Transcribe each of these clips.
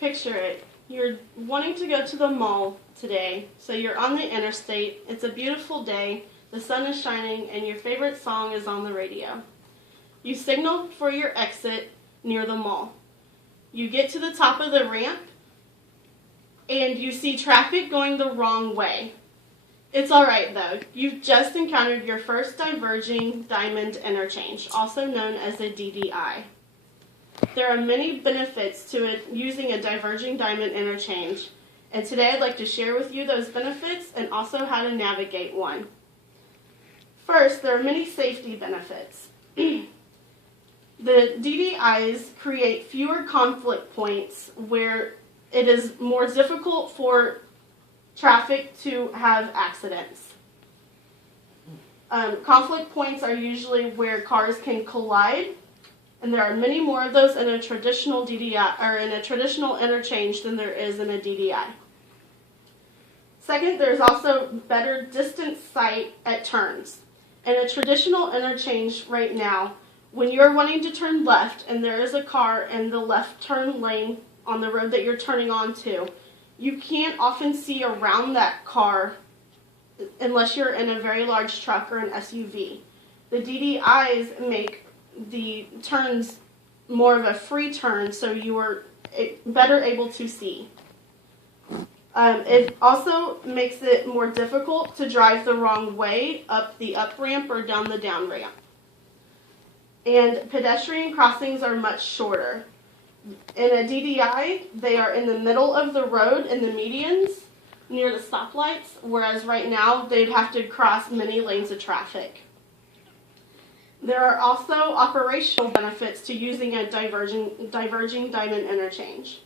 Picture it. You're wanting to go to the mall today, so you're on the interstate. It's a beautiful day, the sun is shining, and your favorite song is on the radio. You signal for your exit near the mall. You get to the top of the ramp, and you see traffic going the wrong way. It's alright though. You've just encountered your first diverging diamond interchange, also known as a DDI. There are many benefits to using a diverging diamond interchange, and today I'd like to share with you those benefits and also how to navigate one. First, there are many safety benefits. The DDIs create fewer conflict points where it is more difficult for traffic to have accidents. Conflict points are usually where cars can collide, and there are many more of those in a traditional DDI or in a traditional interchange than there is in a DDI. Second, there's also better distance sight at turns. In a traditional interchange right now, when you're wanting to turn left and there is a car in the left turn lane on the road that you're turning onto, you can't often see around that car unless you're in a very large truck or an SUV. The DDIs make the turns more of a free turn, so you are better able to see. It also makes it more difficult to drive the wrong way up the up ramp or down the down ramp. And pedestrian crossings are much shorter. In a DDI, they are in the middle of the road in the medians near the stoplights, whereas right now they'd have to cross many lanes of traffic. There are also operational benefits to using a diverging diamond interchange.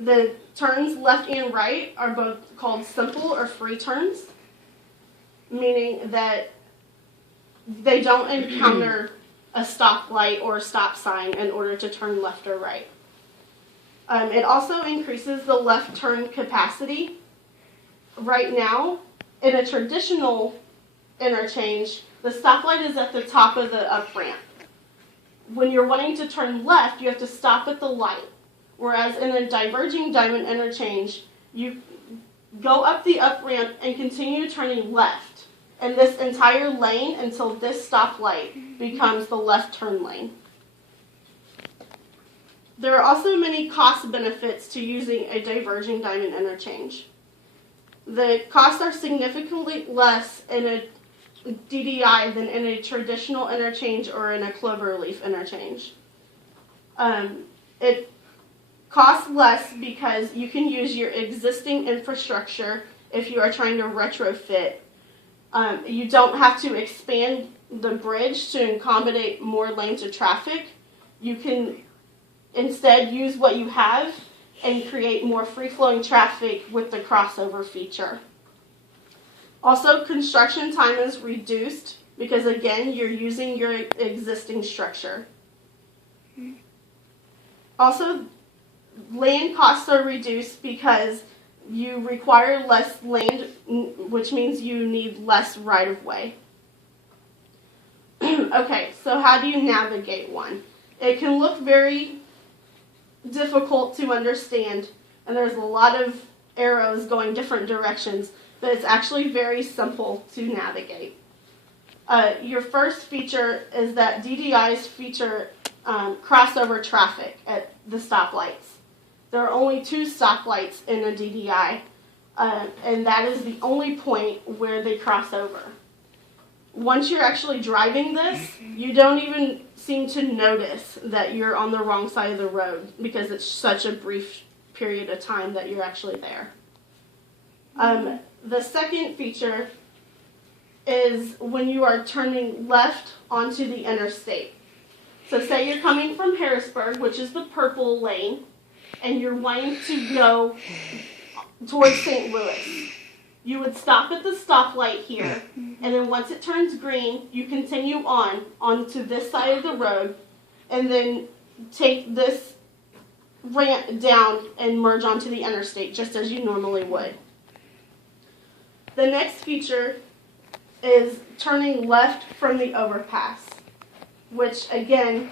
The turns left and right are both called simple or free turns, meaning that they don't encounter a stoplight or a stop sign in order to turn left or right. It also increases the left turn capacity. Right now, in a traditional interchange, the stoplight is at the top of the up ramp. When you're wanting to turn left, you have to stop at the light. Whereas in a diverging diamond interchange, you go up the up ramp and continue turning left in this entire lane until this stoplight becomes the left turn lane. There are also many cost benefits to using a diverging diamond interchange. The costs are significantly less in a DDI than in a traditional interchange or in a cloverleaf interchange. It costs less because you can use your existing infrastructure if you are trying to retrofit. You don't have to expand the bridge to accommodate more lanes of traffic. You can instead use what you have and create more free-flowing traffic with the crossover feature. Also, construction time is reduced because, again, you're using your existing structure. Also, land costs are reduced because you require less land, which means you need less right-of-way. Okay, so how do you navigate one? It can look very difficult to understand, and there's a lot of arrows going different directions, but it's actually very simple to navigate. Your first feature is that DDIs feature crossover traffic at the stoplights. There are only 2 stoplights in a DDI, and that is the only point where they cross over. Once you're actually driving this, you don't even seem to notice that you're on the wrong side of the road because it's such a brief period of time that you're actually there. The second feature is when you are turning left onto the interstate. So say you're coming from Harrisburg, which is the purple lane, and you're wanting to go towards St. Louis. You would stop at the stoplight here, and then once it turns green, you continue onto this side of the road, and then take this ramp down and merge onto the interstate, just as you normally would. The next feature is turning left from the overpass, which again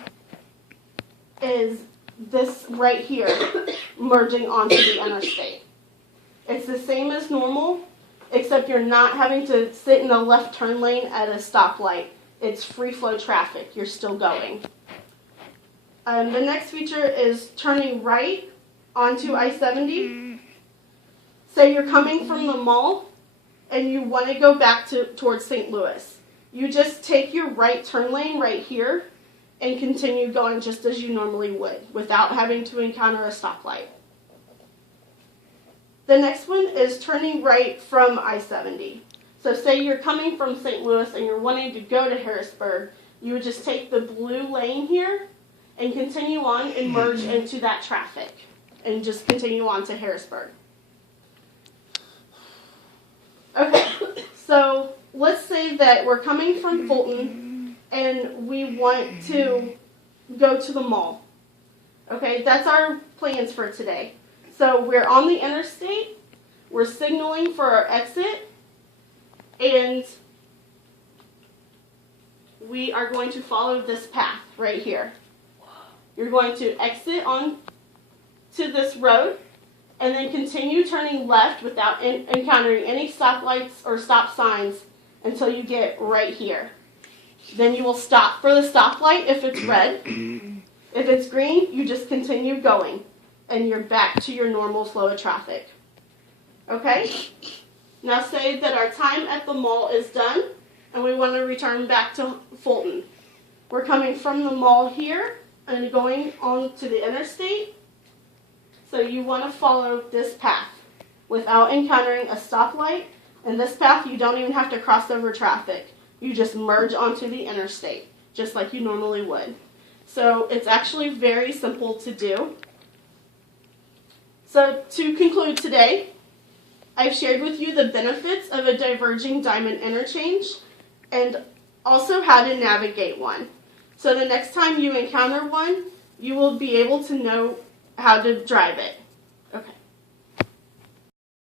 is this right here merging onto the interstate. It's the same as normal, except you're not having to sit in a left turn lane at a stoplight. It's free flow traffic. You're still going. The next feature is turning right onto I-70. Say you're coming from the mall and you want to go back towards St. Louis. You just take your right turn lane right here and continue going just as you normally would without having to encounter a stoplight. The next one is turning right from I-70. So say you're coming from St. Louis and you're wanting to go to Harrisburg, you would just take the blue lane here and continue on and merge into that traffic and just continue on to Harrisburg. Okay, so let's say that we're coming from Fulton and we want to go to the mall. Okay, that's our plans for today. So we're on the interstate, we're signaling for our exit, and we are going to follow this path right here. You're going to exit on to this road and then continue turning left without encountering any stoplights or stop signs until you get right here. Then you will stop for the stoplight if it's red. If it's green, you just continue going and you're back to your normal flow of traffic. Okay? Now say that our time at the mall is done and we want to return back to Fulton. We're coming from the mall here and going on to the interstate. So you want to follow this path without encountering a stoplight. And this path, you don't even have to cross over traffic. You just merge onto the interstate, just like you normally would. So it's actually very simple to do. So to conclude today, I've shared with you the benefits of a diverging diamond interchange and also how to navigate one. So the next time you encounter one, you will be able to know how to drive it. Okay.